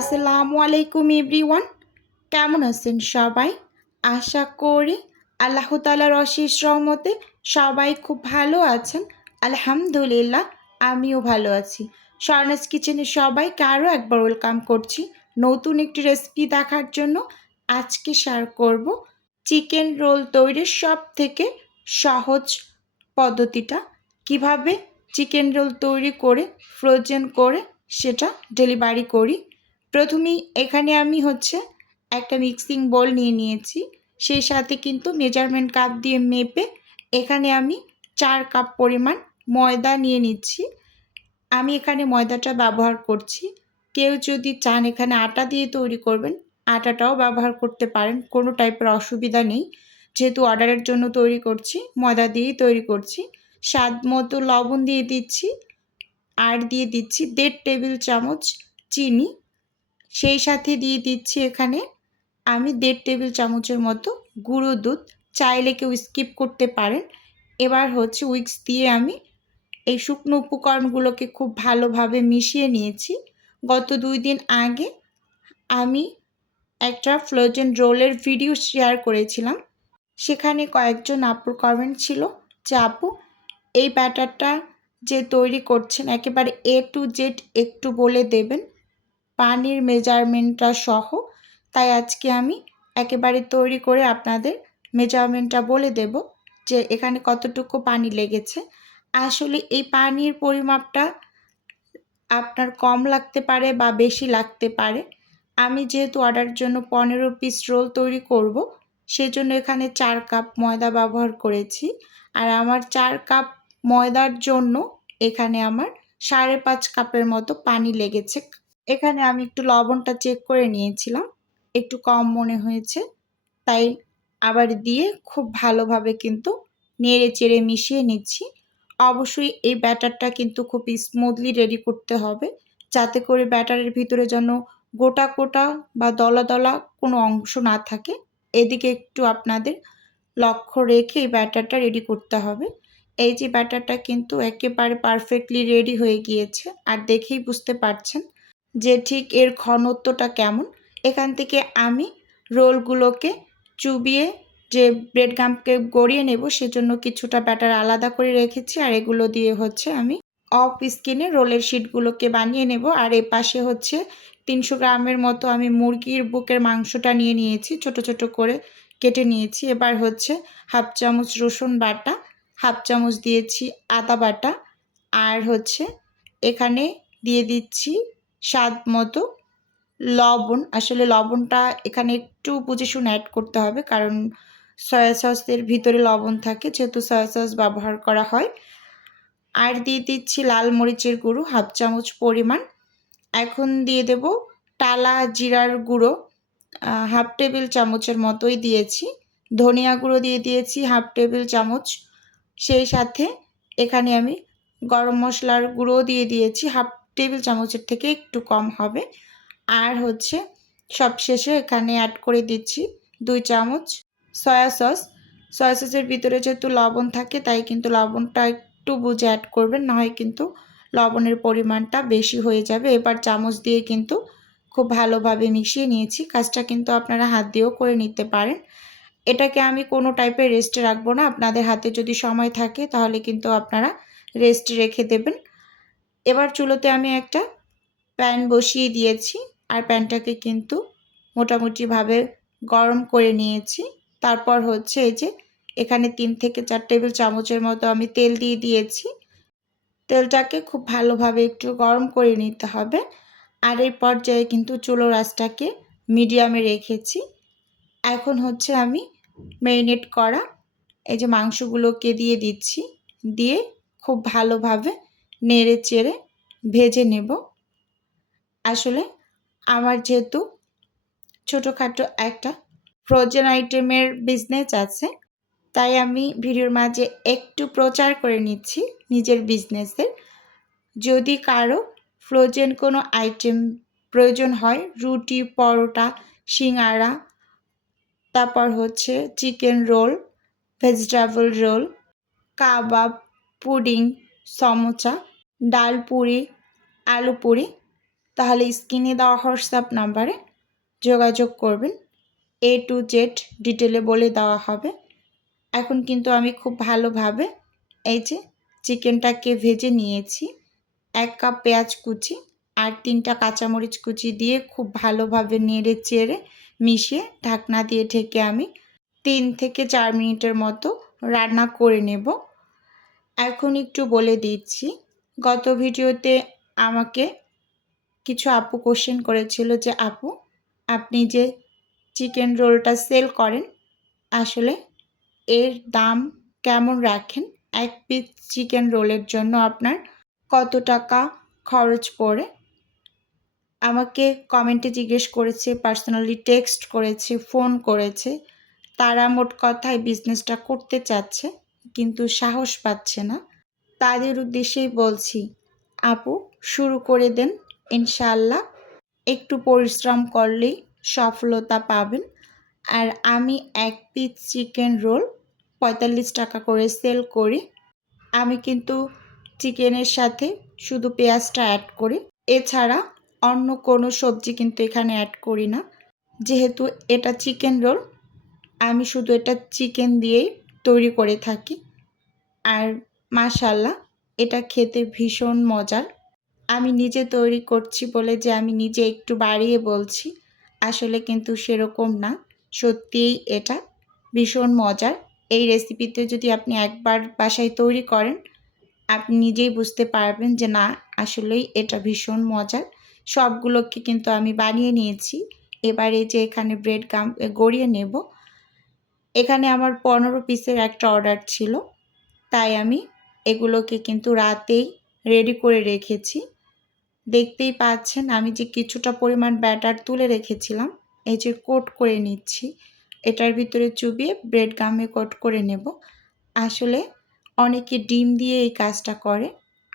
আসসালামু আলাইকুম এভরিওয়ান। কেমন আছেন সবাই? আশা করি আল্লাহ তালার অশেষ রহমতে সবাই খুব ভালো আছেন। আলহামদুলিল্লাহ, আমিও ভালো আছি। স্বর্ণাস কিচেনে সবাইকে আরও একবার ওয়েলকাম করছি নতুন একটি রেসিপি দেখার জন্য। আজকে শেয়ার করব চিকেন রোল তৈরির সব থেকে সহজ পদ্ধতিটা। কীভাবে চিকেন রোল তৈরি করে, ফ্রোজেন করে সেটা ডেলিভারি করি। প্রথমেই এখানে আমি হচ্ছে একটা মিক্সিং বোল নিয়ে নিয়েছি। সেই সাথে কিন্তু মেজারমেন্ট কাপ দিয়ে মেপে এখানে আমি চার কাপ পরিমাণ ময়দা নিয়ে নিচ্ছি। আমি এখানে ময়দাটা ব্যবহার করছি। কেউ যদি চান এখানে আটা দিয়ে তৈরি করবেন, আটাটাও ব্যবহার করতে পারেন, কোনো টাইপের অসুবিধা নেই। যেহেতু অর্ডারের জন্য তৈরি করছি, ময়দা দিয়েই তৈরি করছি। স্বাদ মতো লবণ দিয়ে দিচ্ছি, আর দিয়ে দিচ্ছি দেড় টেবিল চামচ চিনি। সেই সাথে দিয়ে দিচ্ছি এখানে আমি দেড় টেবিল চামচের মতো গুঁড়ো দুধ। চাইলে কেউ স্কিপ করতে পারেন। এবার হচ্ছে উইক্স দিয়ে আমি এই শুকনো উপকরণগুলোকে খুব ভালোভাবে মিশিয়ে নিয়েছি। গত দুই দিন আগে আমি একটা ফ্লোজেন রোলের ভিডিও শেয়ার করেছিলাম। সেখানে কয়েকজন আপুর কমেন্ট ছিল যে, আপু, এই ব্যাটারটা যে তৈরি করছেন, একেবারে এ টু জেড একটু বলে দেবেন। পানির মেজারমেন্টটা সহ। তাই আজকে আমি একেবারে তৈরি করে আপনাদের মেজারমেন্টটা বলে দেব যে এখানে কতটুকু পানি লেগেছে। আসলে এই পানির পরিমাপটা আপনার কম লাগতে পারে বা বেশি লাগতে পারে। আমি যেহেতু অর্ডার জন্য পনেরো পিস রোল তৈরি করব, সেজন্য এখানে চার কাপ ময়দা ব্যবহার করেছি। আর আমার চার কাপ ময়দার জন্য এখানে আমার সাড়ে পাঁচ কাপের মতো পানি লেগেছে। এখানে আমি একটু লবণটা চেক করে নিয়েছিলাম। একটু কম মনে হয়েছে। তাই আবার দিয়ে খুব ভালোভাবে কিন্তু নেড়ে চেড়ে মিশিয়ে নিচ্ছি। অবশ্যই এই ব্যাটারটা কিন্তু খুব স্মুথলি রেডি করতে হবে। যাতে করে ব্যাটারের ভিতরে যেন গোটা কোটা বা দলা দলা কোনো অংশ না থাকে। এদিকে একটু আপনাদের লক্ষ্য রেখে এই ব্যাটারটা রেডি করতে হবে। এই যে ব্যাটারটা কিন্তু একেবারে পারফেক্টলি রেডি হয়ে গিয়েছে। আর দেখেই বুঝতে পারছেন যে ঠিক এর ঘনত্বটা কেমন, এখান থেকে আমি রোলগুলোকে চুবিয়ে যে ব্রেড গামকে গড়িয়ে নেব, সেজন্য কিছুটা ব্যাটার আলাদা করে রেখেছি, আর এগুলো দিয়ে হচ্ছে আমি অফ স্কিনে রোলের শিটগুলোকে বানিয়ে নেব। আর এ পাশে হচ্ছে তিনশো গ্রামের মতো আমি মুরগির বুকের মাংসটা নিয়ে নিয়েছি, ছোট ছোট করে কেটে নিয়েছি। এবার হচ্ছে হাফ চামচ রসুন বাটা, হাফ চামচ দিয়েছি আদা বাটা, আর হচ্ছে এখানে দিয়ে দিচ্ছি স্বাদ মতো লবণ। আসলে লবণটা এখানে একটু বুঝে অ্যাড করতে হবে কারণ সয়া সসের ভিতরে লবণ থাকে, যেহেতু সয়া সস ব্যবহার করা হয়। আর দিয়ে দিচ্ছি লাল মরিচের গুঁড়ো, হাফ চামচ পরিমাণ। এখন দিয়ে দেব টালা জিরার গুঁড়ো হাফ টেবিল চামচের মতোই দিয়েছি। ধনিয়া গুঁড়ো দিয়ে দিয়েছি হাফ টেবিল চামচ। সেই সাথে এখানে আমি গরম মশলার গুঁড়ো দিয়ে দিয়েছি হাফ টেবিল চামচের থেকে একটু কম হবে। আর হচ্ছে সবশেষে এখানে অ্যাড করে দিচ্ছি দুই চামচ সয়া সস সয়া সসের ভিতরে যেহেতু লবণ থাকে, তাই কিন্তু লবণটা একটু বুঝে অ্যাড করবেন, না হয় কিন্তু লবণের পরিমাণটা বেশি হয়ে যাবে। এবার চামচ দিয়ে কিন্তু খুব ভালোভাবে মিশিয়ে নিয়েছি। কাজটা কিন্তু আপনারা হাত দিয়েও করে নিতে পারেন। এটাকে আমি কোনো টাইপের রেস্টে রাখব না। আপনাদের হাতে যদি সময় থাকে, তাহলে কিন্তু আপনারা রেস্ট রেখে দেবেন। এবার চুলোতে আমি একটা প্যান বসিয়ে দিয়েছি আর প্যানটাকে কিন্তু মোটামুটিভাবে গরম করে নিয়েছি। তারপর হচ্ছে এই যে এখানে তিন থেকে চার টেবিল চামচের মতো আমি তেল দিয়ে দিয়েছি। তেলটাকে খুব ভালোভাবে একটু গরম করে নিতে হবে। আর এই পর্যায়ে কিন্তু চুলো রাসটাকে মিডিয়ামে রেখেছি। এখন হচ্ছে আমি ম্যারিনেট করা এই যে মাংসগুলোকে দিয়ে দিচ্ছি। দিয়ে খুব ভালোভাবে নেড়ে চেড়ে ভেজে নেব। আসলে আমার যেহেতু ছোটোখাটো একটা ফ্রোজেন আইটেমের বিজনেস আছে, তাই আমি ভিডিওর মাঝে একটু প্রচার করে নিচ্ছি নিজের বিজনেসের যদি কারও ফ্রোজেন কোনো আইটেম প্রয়োজন হয়, রুটি, পরোটা, সিঙ্গারা, তারপর হচ্ছে chicken roll vegetable roll kebab pudding samosa dal puri, আলু পুরি, তাহলে স্ক্রিনে দেওয়া হোয়াটসঅ্যাপ নাম্বারে যোগাযোগ করবেন। এ টু জেড ডিটেলে বলে দেওয়া হবে। এখন কিন্তু আমি খুব ভালোভাবে এই যে চিকেনটাকে ভেজে নিয়েছি। এক কাপ পেঁয়াজ কুচি আর তিনটা কাঁচামরিচ কুচি দিয়ে খুব ভালোভাবে নেড়ে চেড়ে মিশিয়ে ঢাকনা দিয়ে ঢেকে আমি তিন থেকে চার মিনিটের মতো রান্না করে নেব। এখন একটু বলে দিচ্ছি। গত ভিডিওতে আমাকে কিছু আপু কোশ্চেন করেছিল যে, আপু, আপনি যে চিকেন রোলটা সেল করেন, আসলে এর দাম কেমন রাখেন? এক পিস চিকেন রোলের জন্য আপনার কত টাকা খরচ পড়ে? আমাকে কমেন্টে জিজ্ঞেস করেছে পার্সোনালি টেক্সট করেছে ফোন করেছে। তারা মোট কথায় বিজনেসটা করতে চাচ্ছে, কিন্তু সাহস পাচ্ছে না। তাদের উদ্দেশ্যেই বলছি, আপু, শুরু করে দেন ইনশাল্লাহ একটু পরিশ্রম করলেই সফলতা পাবেন। আর আমি এক পিস চিকেন রোল পঁয়তাল্লিশ টাকা করে সেল করি। আমি কিন্তু চিকেনের সাথে শুধু পেঁয়াজটা অ্যাড করি। এছাড়া অন্য কোনো সবজি কিন্তু এখানে অ্যাড করি না। যেহেতু এটা চিকেন রোল আমি শুধু এটা চিকেন দিয়েই তৈরি করে থাকি। আর মাশাল্লাহ, এটা খেতে ভীষণ মজার। আমি নিজে তৈরি করছি বলে যে আমি নিজে একটু বাড়িয়ে বলছি, আসলে কিন্তু সেরকম না। সত্যিই এটা ভীষণ মজার। এই রেসিপিতে যদি আপনি একবার বাসায় তৈরি করেন, আপনি নিজেই বুঝতে পারবেন যে না, আসলেই এটা ভীষণ মজার। সবগুলোকে কিন্তু আমি বানিয়ে নিয়েছি। এবারে যে এখানে ব্রেড গাম গড়িয়ে নেব। এখানে আমার পনেরো পিসের একটা অর্ডার ছিল। তাই আমি এগুলোকে কিন্তু রাতেই রেডি করে রেখেছি। দেখতেই পাচ্ছেন আমি যে কিছুটা পরিমাণ ব্যাটার তুলে রেখেছিলাম, এই যে কোট করে নিচ্ছি, এটার ভিতরে চুবিয়ে ব্রেড গামে কোট করে নেব। আসলে অনেকে ডিম দিয়ে এই কাজটা করে।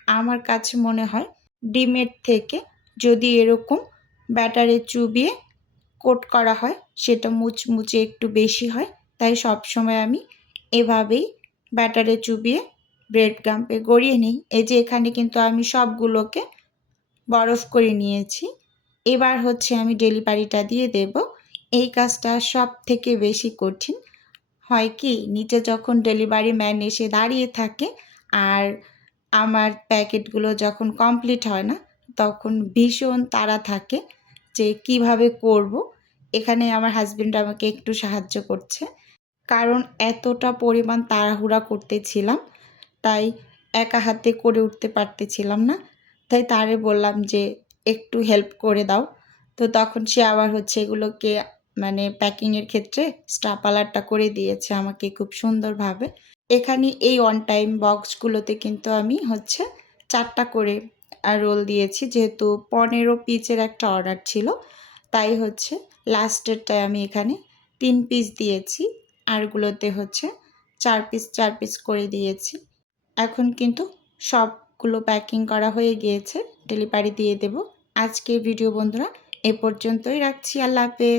আমার কাছে মনে হয় ডিমের থেকে যদি এরকম ব্যাটারে চুবিয়ে কোট করা হয়, সেটা মুচমুচে একটু বেশি হয়, তাই সবসময় আমি এভাবেই ব্যাটারে চুবিয়ে ব্রেড গাম্পে গড়িয়ে নিই। এই যে এখানে কিন্তু আমি সবগুলোকে বরফ করে নিয়েছি। এবার হচ্ছে আমি ডেলিভারিটা দিয়ে দেব। এই কাজটা সব থেকে বেশি কঠিন। হয় কি, নিচে যখন ডেলিভারি ম্যান এসে দাঁড়িয়ে থাকে আর আমার প্যাকেটগুলো যখন কমপ্লিট হয় না, তখন ভীষণ তাড়া থাকে যে কীভাবে করব। এখানে আমার হাজব্যান্ড আমাকে একটু সাহায্য করছে। কারণ এতটা পরিমাণ তাড়াহুড়া করতেছিলাম তাই একা হাতে করে উঠতে পারতেছিলাম না। তাই তারে বললাম যে, একটু হেল্প করে দাও। তো তখন সে আবার হচ্ছে এগুলোকে মানে প্যাকিংয়ের ক্ষেত্রে স্টাপালারটা করে দিয়েছে আমাকে খুব সুন্দরভাবে। এখানে এই অন টাইম বক্সগুলোতে কিন্তু আমি হচ্ছে চারটা করে রোল দিয়েছি। যেহেতু পনেরো পিসের একটা অর্ডার ছিল, তাই হচ্ছে লাস্টেরটায় আমি এখানে তিন পিস দিয়েছি। আরগুলোতে হচ্ছে চার পিস চার পিস করে দিয়েছি। এখন কিন্তু সবগুলো প্যাকিং করা হয়ে গিয়েছে। ডেলিভারি দিয়ে দেব। আজকে ভিডিও বন্ধুরা, এ পর্যন্তই রাখছি। আল্লাহ হাফেজ।